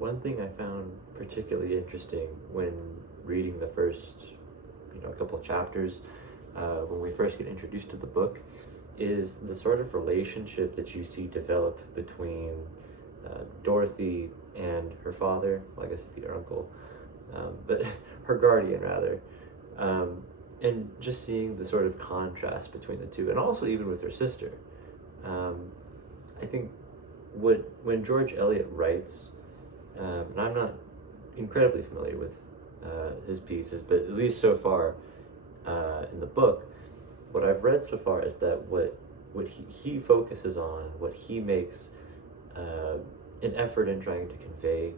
One thing I found particularly interesting when reading the first, couple of chapters, when we first get introduced to the book, is the sort of relationship that you see develop between Dorothy and her father. Well, I guess it'd be her uncle, but her guardian rather. And just seeing the sort of contrast between the two, and also even with her sister. I think when George Eliot writes, and I'm not incredibly familiar with his pieces, but at least so far in the book, what I've read so far is that what he focuses on, what he makes an effort in trying to convey,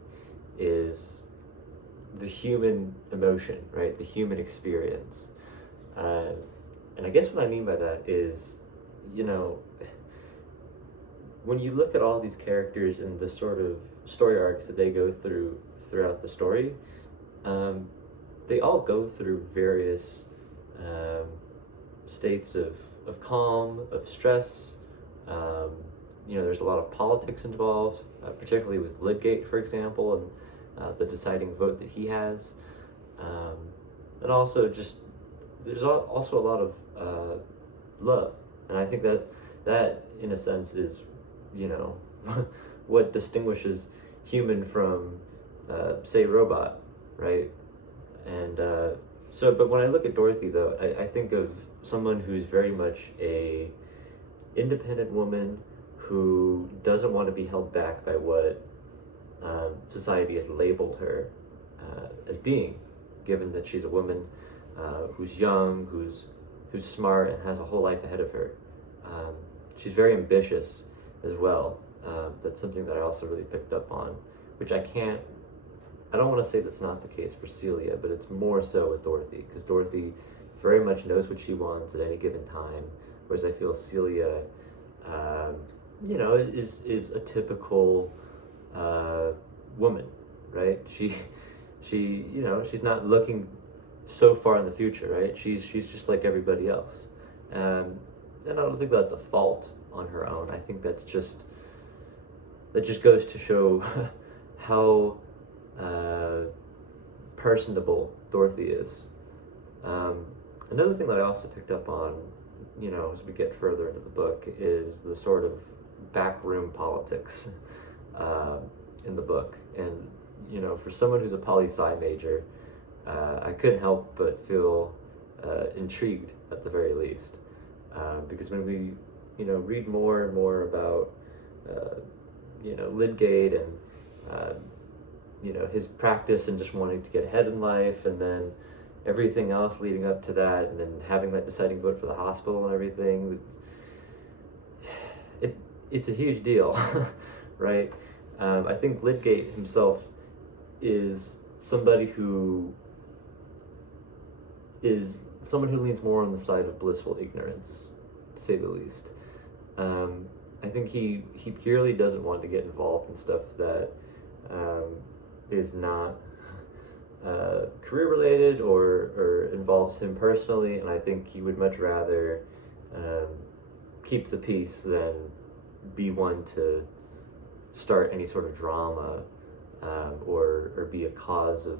is the human emotion, right? The human experience. And I guess what I mean by that is, when you look at all these characters and the sort of story arcs that they go through throughout the story, they all go through various states of calm, of stress. There's a lot of politics involved, particularly with Lydgate, for example, and the deciding vote that he has. And also just, there's also a lot of love. And I think that in a sense is, what distinguishes human from, say, robot, right? And but when I look at Dorothy, though, I think of someone who's very much a independent woman who doesn't want to be held back by what society has labeled her as being, given that she's a woman who's young, who's smart, and has a whole life ahead of her. She's very ambitious as well. That's something that I also really picked up on, which I don't want to say that's not the case for Celia, but it's more so with Dorothy, because Dorothy very much knows what she wants at any given time, whereas I feel Celia, is a typical woman, right? She's not looking so far in the future, right? She's just like everybody else. And I don't think that's a fault on her own. I think that just goes to show how personable Dorothy is. Another thing that I also picked up on, as we get further into the book, is the sort of backroom politics in the book. And, for someone who's a poli-sci major, I couldn't help but feel intrigued at the very least. Because when we, read more and more about, Lydgate and, his practice and just wanting to get ahead in life, and then everything else leading up to that, and then having that deciding vote for the hospital and everything, it's a huge deal, right? I think Lydgate himself is somebody who leans more on the side of blissful ignorance, to say the least. I think he purely doesn't want to get involved in stuff that is not career related or involves him personally, and I think he would much rather keep the peace than be one to start any sort of drama or be a cause of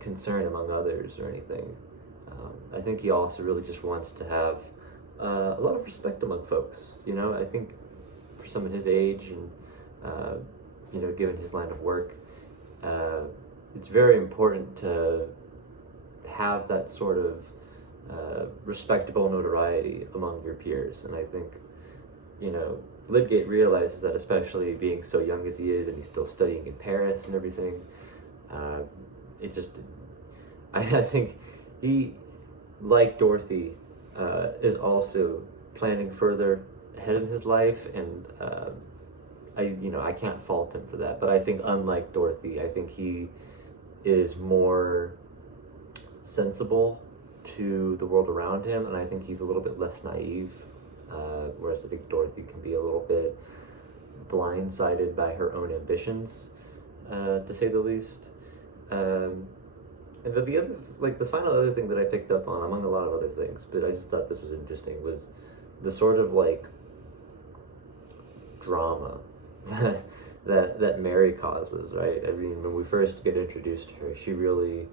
concern among others or anything. I think he also really just wants to have a lot of respect among folks. I think for someone his age and given his line of work, it's very important to have that sort of respectable notoriety among your peers. And I think, Lydgate realizes that, especially being so young as he is, and he's still studying in Paris and everything. I think he, like Dorothy, is also planning further ahead in his life, and I can't fault him for that. But I think, unlike Dorothy, I think he is more sensible to the world around him, and I think he's a little bit less naive, whereas I think Dorothy can be a little bit blindsided by her own ambitions, to say the least. And then the final other thing that I picked up on, among a lot of other things, but I just thought this was interesting, was the sort of drama that Mary causes, right? I mean, when we first get introduced to her, she really,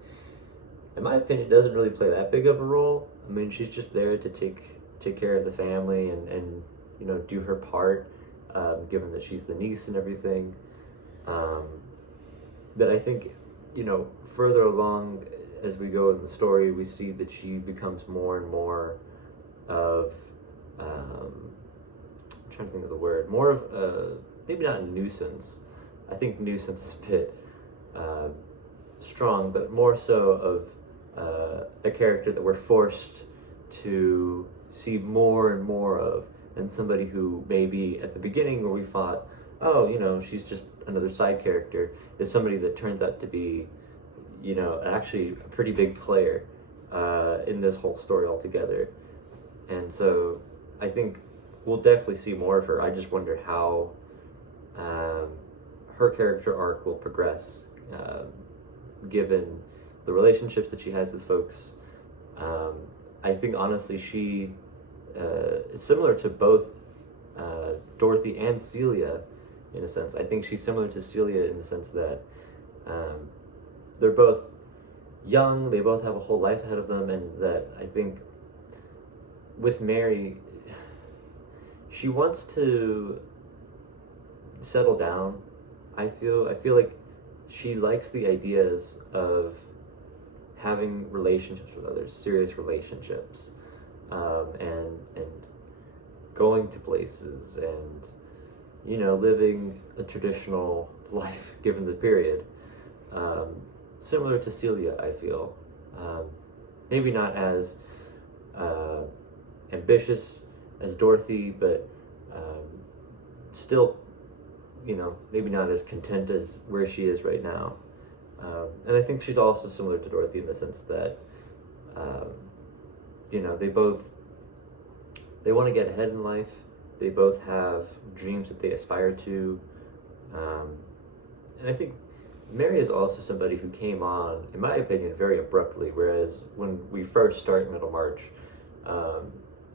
in my opinion, doesn't really play that big of a role. I mean, she's just there to take care of the family and do her part, given that she's the niece and everything. Um, but I think, further along as we go in the story, we see that she becomes more and more of, I'm trying to think of the word, more of maybe not a nuisance. I think nuisance is a bit strong, but more so of a character that we're forced to see more and more of, and somebody who maybe at the beginning where we thought, oh, she's just another side character, is somebody that turns out to be, actually a pretty big player in this whole story altogether. And so I think we'll definitely see more of her. I just wonder how her character arc will progress, given the relationships that she has with folks. I think honestly she is similar to both Dorothy and Celia in a sense. I think she's similar to Celia in the sense that they're both young, they both have a whole life ahead of them, and that I think with Mary, she wants to settle down. I feel like she likes the ideas of having relationships with others, serious relationships, and going to places, and living a traditional life given the period. Similar to Celia, I feel. Maybe not as ambitious as Dorothy, but still, maybe not as content as where she is right now. And I think she's also similar to Dorothy in the sense that, they want to get ahead in life. They both have dreams that they aspire to. And I think Mary is also somebody who came on, in my opinion, very abruptly, whereas when we first start Middlemarch,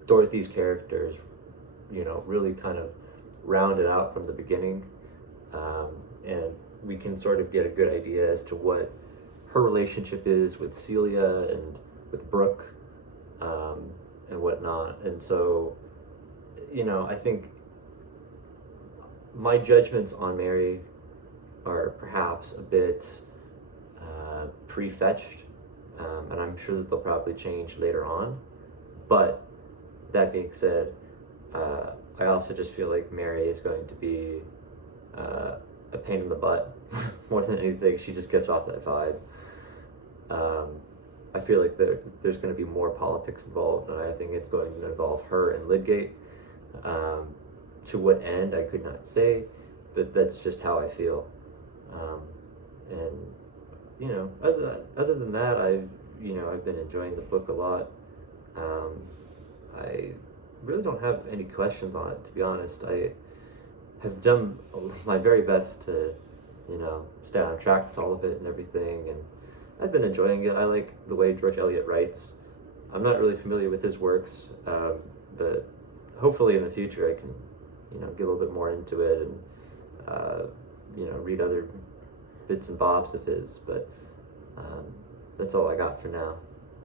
Dorothy's characters, really kind of rounded out from the beginning, and we can sort of get a good idea as to what her relationship is with Celia and with Brooke, and whatnot. And so, I think my judgments on Mary are perhaps a bit pre-fetched, and I'm sure that they'll probably change later on. But that being said, I also just feel like Mary is going to be a pain in the butt more than anything. She just gives off that vibe. I feel like there's going to be more politics involved, and I think it's going to involve her and Lydgate. To what end, I could not say, but that's just how I feel. And other than that, I've been enjoying the book a lot. I really don't have any questions on it, to be honest. I have done my very best to, stay on track with all of it and everything, and I've been enjoying it. I like the way George Eliot writes. I'm not really familiar with his works, but hopefully in the future I can, get a little bit more into it and, read other bits and bobs of his, but that's all I got for now.